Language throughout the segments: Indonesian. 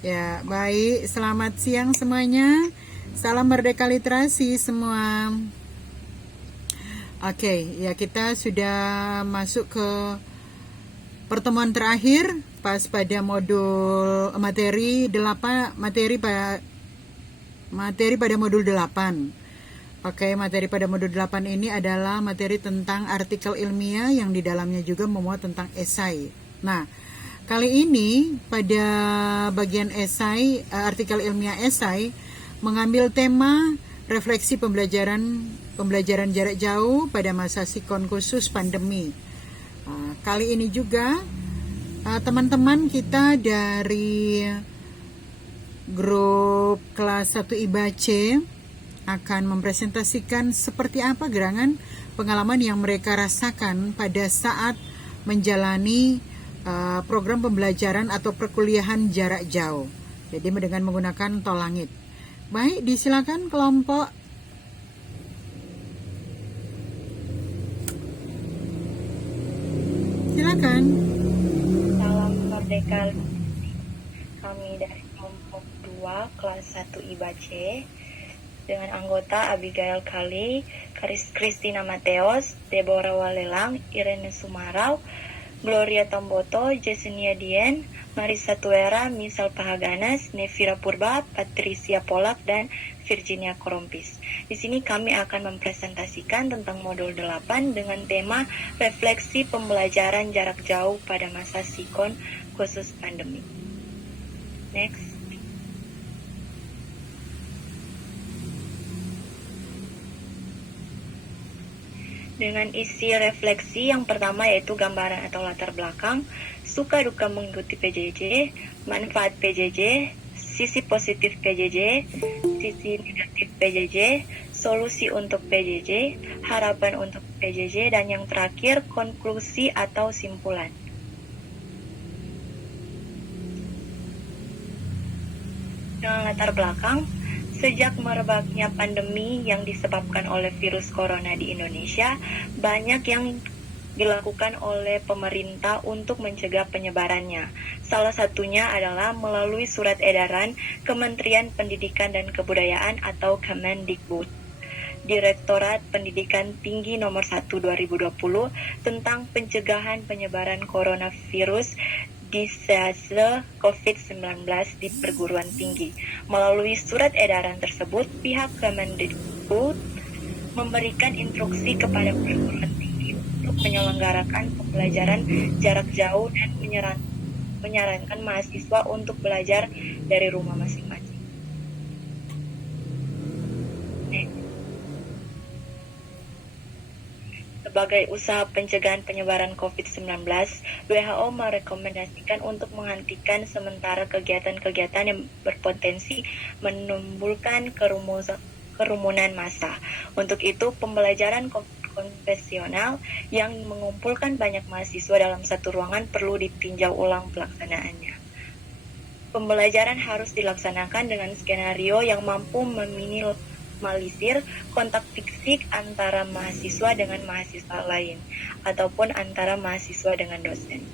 Ya, baik. Selamat siang semuanya. Salam Merdeka Literasi semua. Oke, ya kita sudah masuk ke pertemuan terakhir pas pada modul materi 8, materi pada modul 8. Oke, materi pada modul 8 ini adalah materi tentang artikel ilmiah yang di dalamnya juga memuat tentang esai. Nah, kali ini pada bagian esai, artikel ilmiah esai mengambil tema refleksi pembelajaran jarak jauh pada masa sikon khusus pandemi. Kali ini juga teman-teman kita dari grup kelas 1 IBA C akan mempresentasikan seperti apa gerangan pengalaman yang mereka rasakan pada saat menjalani program pembelajaran atau perkuliahan jarak jauh. Jadi dengan menggunakan tol langit. Baik, disilakan kelompok. Silakan. Salam Merdeka. Kami dari kelompok 2 kelas 1 IBA C dengan anggota Abigail Kali, Kristina Mateos, Deborah Walelang, Irene Sumarau, Gloria Tamboto, Jasenia Dien, Marisa Tuera, Misal Pahaganas, Nevira Purba, Patricia Polak, dan Virginia Korompis. Di sini kami akan mempresentasikan tentang modul 8 dengan tema refleksi pembelajaran jarak jauh pada masa sikon khusus pandemi. Next. Dengan isi refleksi yang pertama yaitu gambaran atau latar belakang, suka duka mengikuti PJJ, manfaat PJJ, sisi positif PJJ, sisi negatif PJJ, solusi untuk PJJ, harapan untuk PJJ, dan yang terakhir konklusi atau simpulan. Dengan latar belakang, sejak merebaknya pandemi yang disebabkan oleh virus corona di Indonesia, banyak yang dilakukan oleh pemerintah untuk mencegah penyebarannya. Salah satunya adalah melalui surat edaran Kementerian Pendidikan dan Kebudayaan atau Kemendikbud, Direktorat Pendidikan Tinggi Nomor 1 2020 tentang pencegahan penyebaran coronavirus disease COVID-19 di perguruan tinggi. Melalui surat edaran tersebut, pihak Kemendikbud memberikan instruksi kepada perguruan tinggi untuk menyelenggarakan pembelajaran jarak jauh dan menyarankan mahasiswa untuk belajar dari rumah masing-masing. Sebagai usaha pencegahan penyebaran COVID-19, WHO merekomendasikan untuk menghentikan sementara kegiatan-kegiatan yang berpotensi menimbulkan kerumunan massa. Untuk itu, pembelajaran konvensional yang mengumpulkan banyak mahasiswa dalam satu ruangan perlu ditinjau ulang pelaksanaannya. Pembelajaran harus dilaksanakan dengan skenario yang mampu meminimalisir kontak fisik antara mahasiswa dengan mahasiswa lain ataupun antara mahasiswa dengan dosen.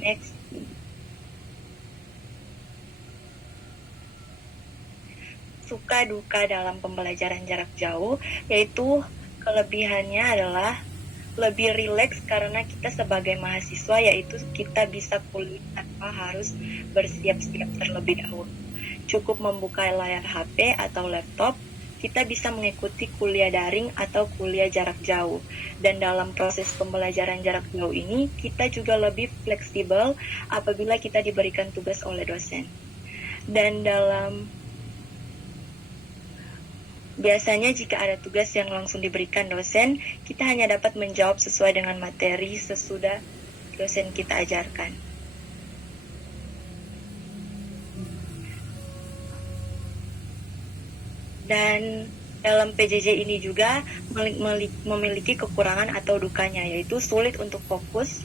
Next. Suka duka dalam pembelajaran jarak jauh, yaitu kelebihannya adalah lebih rileks karena kita sebagai mahasiswa, yaitu kita bisa kuliah tanpa harus bersiap-siap terlebih dahulu. Cukup membuka layar HP atau laptop, kita bisa mengikuti kuliah daring atau kuliah jarak jauh. Dan dalam proses pembelajaran jarak jauh ini, kita juga lebih fleksibel apabila kita diberikan tugas oleh dosen. Dan biasanya jika ada tugas yang langsung diberikan dosen, kita hanya dapat menjawab sesuai dengan materi sesudah dosen kita ajarkan. Dan dalam PJJ ini juga memiliki kekurangan atau dukanya, yaitu sulit untuk fokus.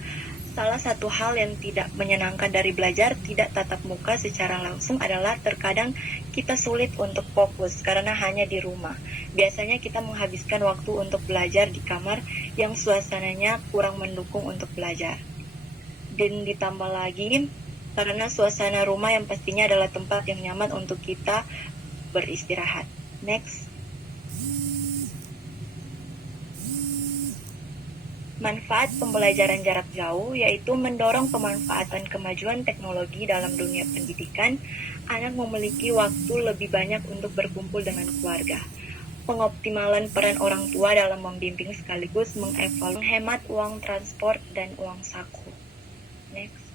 Salah satu hal yang tidak menyenangkan dari belajar tidak tatap muka secara langsung adalah terkadang kita sulit untuk fokus karena hanya di rumah. Biasanya kita menghabiskan waktu untuk belajar di kamar yang suasananya kurang mendukung untuk belajar. Dan ditambah lagi, karena suasana rumah yang pastinya adalah tempat yang nyaman untuk kita beristirahat. Next. Manfaat pembelajaran jarak jauh yaitu mendorong pemanfaatan kemajuan teknologi dalam dunia pendidikan. Anak memiliki waktu lebih banyak untuk berkumpul dengan keluarga. Pengoptimalan peran orang tua dalam membimbing sekaligus menghemat uang transport dan uang saku. Next.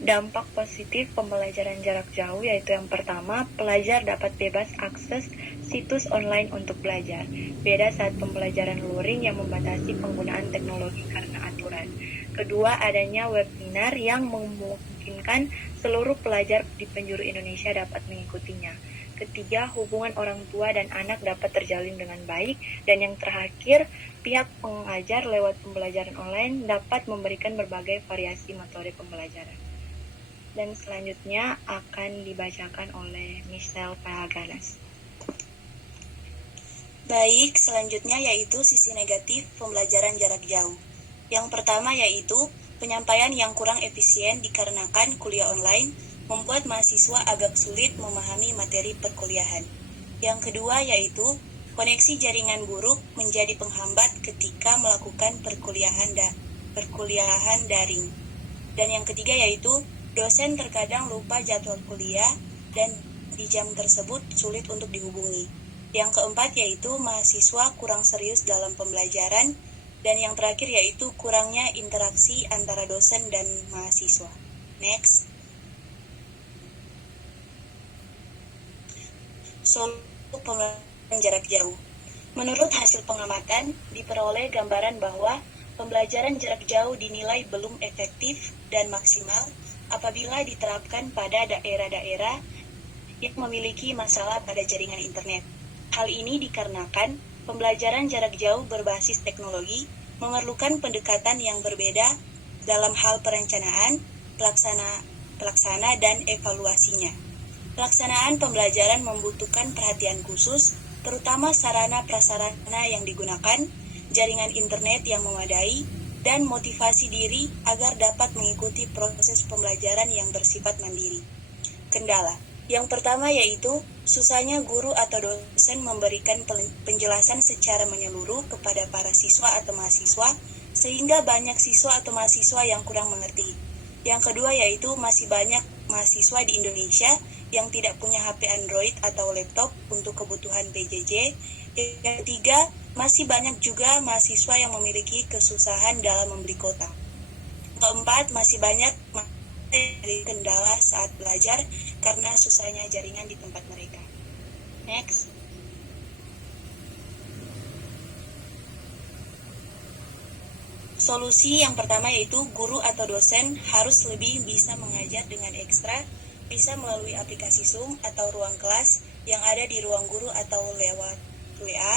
Dampak positif pembelajaran jarak jauh yaitu yang pertama, pelajar dapat bebas akses situs online untuk belajar. Beda saat pembelajaran luring yang membatasi penggunaan teknologi karena aturan. Kedua, adanya webinar yang memungkinkan seluruh pelajar di penjuru Indonesia dapat mengikutinya. Ketiga, hubungan orang tua dan anak dapat terjalin dengan baik. Dan yang terakhir, pihak pengajar lewat pembelajaran online dapat memberikan berbagai variasi metode pembelajaran. Dan selanjutnya akan dibacakan oleh Michelle Paganas. Baik, selanjutnya yaitu sisi negatif pembelajaran jarak jauh. Yang pertama yaitu penyampaian yang kurang efisien dikarenakan kuliah online membuat mahasiswa agak sulit memahami materi perkuliahan. Yang kedua yaitu koneksi jaringan buruk menjadi penghambat ketika melakukan perkuliahan daring. Dan yang ketiga yaitu dosen terkadang lupa jadwal kuliah dan di jam tersebut sulit untuk dihubungi. Yang keempat yaitu mahasiswa kurang serius dalam pembelajaran. Dan yang terakhir yaitu kurangnya interaksi antara dosen dan mahasiswa. Next. Solusi pembelajaran jarak jauh. Menurut hasil pengamatan, diperoleh gambaran bahwa pembelajaran jarak jauh dinilai belum efektif dan maksimal apabila diterapkan pada daerah-daerah yang memiliki masalah pada jaringan internet. Hal ini dikarenakan pembelajaran jarak jauh berbasis teknologi memerlukan pendekatan yang berbeda dalam hal perencanaan, pelaksana dan evaluasinya. Pelaksanaan pembelajaran membutuhkan perhatian khusus, terutama sarana prasarana yang digunakan, jaringan internet yang memadai, dan motivasi diri agar dapat mengikuti proses pembelajaran yang bersifat mandiri. Kendala. Yang pertama yaitu susahnya guru atau dosen memberikan penjelasan secara menyeluruh kepada para siswa atau mahasiswa, sehingga banyak siswa atau mahasiswa yang kurang mengerti. Yang kedua yaitu masih banyak mahasiswa di Indonesia yang tidak punya HP Android atau laptop untuk kebutuhan PJJ. Yang ketiga, masih banyak juga mahasiswa yang memiliki kesusahan dalam membeli kuota. Keempat, masih banyak dari kendala saat belajar karena susahnya jaringan di tempat mereka. Next. Solusi yang pertama yaitu guru atau dosen harus lebih bisa mengajar dengan ekstra, bisa melalui aplikasi Zoom atau ruang kelas yang ada di ruang guru atau lewat WA.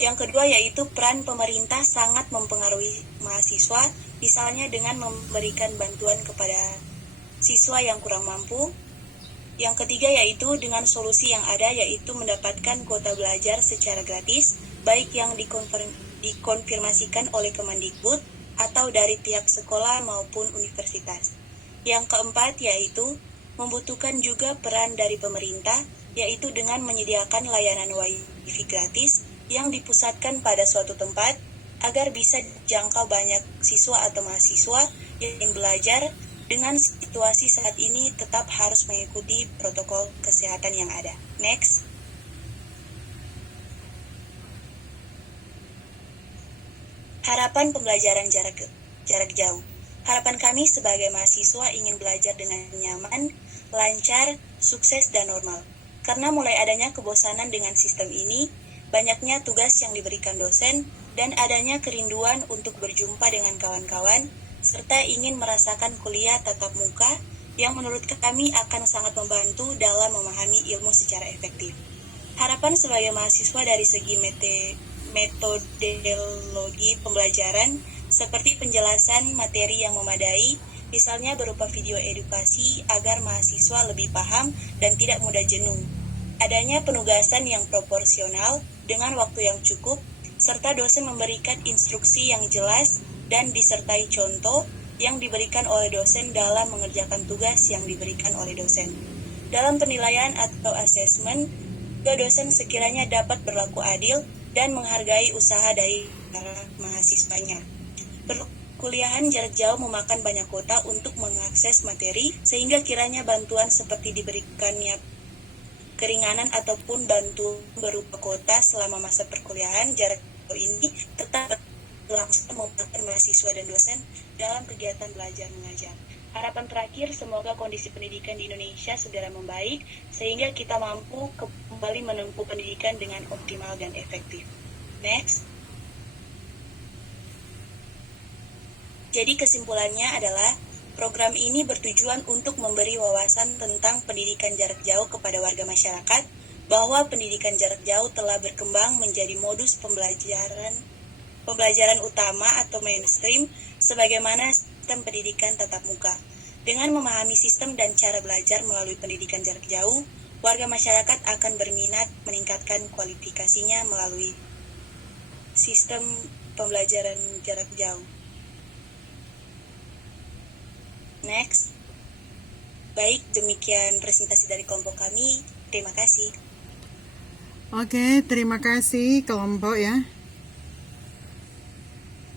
Yang kedua yaitu peran pemerintah sangat mempengaruhi mahasiswa, misalnya dengan memberikan bantuan kepada siswa yang kurang mampu. Yang ketiga yaitu dengan solusi yang ada yaitu mendapatkan kuota belajar secara gratis, baik yang dikonfirmasikan oleh Kemendikbud atau dari pihak sekolah maupun universitas. Yang keempat yaitu membutuhkan juga peran dari pemerintah, yaitu dengan menyediakan layanan wifi gratis yang dipusatkan pada suatu tempat agar bisa dijangkau banyak siswa atau mahasiswa yang belajar. Dengan situasi saat ini tetap harus mengikuti protokol kesehatan yang ada. Next. Harapan pembelajaran jarak jauh. Harapan kami sebagai mahasiswa ingin belajar dengan nyaman, lancar, sukses, dan normal. Karena mulai adanya kebosanan dengan sistem ini, banyaknya tugas yang diberikan dosen, dan adanya kerinduan untuk berjumpa dengan kawan-kawan, serta ingin merasakan kuliah tatap muka yang menurut kami akan sangat membantu dalam memahami ilmu secara efektif. Harapan sebagai mahasiswa dari segi metodologi pembelajaran seperti penjelasan materi yang memadai, misalnya berupa video edukasi agar mahasiswa lebih paham dan tidak mudah jenuh. Adanya penugasan yang proporsional dengan waktu yang cukup, serta dosen memberikan instruksi yang jelas dan disertai contoh yang diberikan oleh dosen dalam mengerjakan tugas yang diberikan oleh dosen. Dalam penilaian atau asesmen, dosen sekiranya dapat berlaku adil dan menghargai usaha dari para mahasiswanya. Perkuliahan jarak jauh memakan banyak kuota untuk mengakses materi, sehingga kiranya bantuan seperti diberikannya keringanan ataupun bantuan berupa kuota selama masa perkuliahan jarak jauh ini tetap berlangsung membantu mahasiswa dan dosen dalam kegiatan belajar mengajar. Harapan terakhir, semoga kondisi pendidikan di Indonesia segera membaik sehingga kita mampu kembali menempuh pendidikan dengan optimal dan efektif. Next. Jadi kesimpulannya adalah program ini bertujuan untuk memberi wawasan tentang pendidikan jarak jauh kepada warga masyarakat, bahwa pendidikan jarak jauh telah berkembang menjadi modus pembelajaran utama atau mainstream sebagaimana sistem pendidikan tatap muka. Dengan memahami sistem dan cara belajar melalui pendidikan jarak jauh, warga masyarakat akan berminat meningkatkan kualifikasinya melalui sistem pembelajaran jarak jauh. Next. Baik, demikian presentasi dari kelompok kami. Terima kasih. Oke, terima kasih kelompok ya.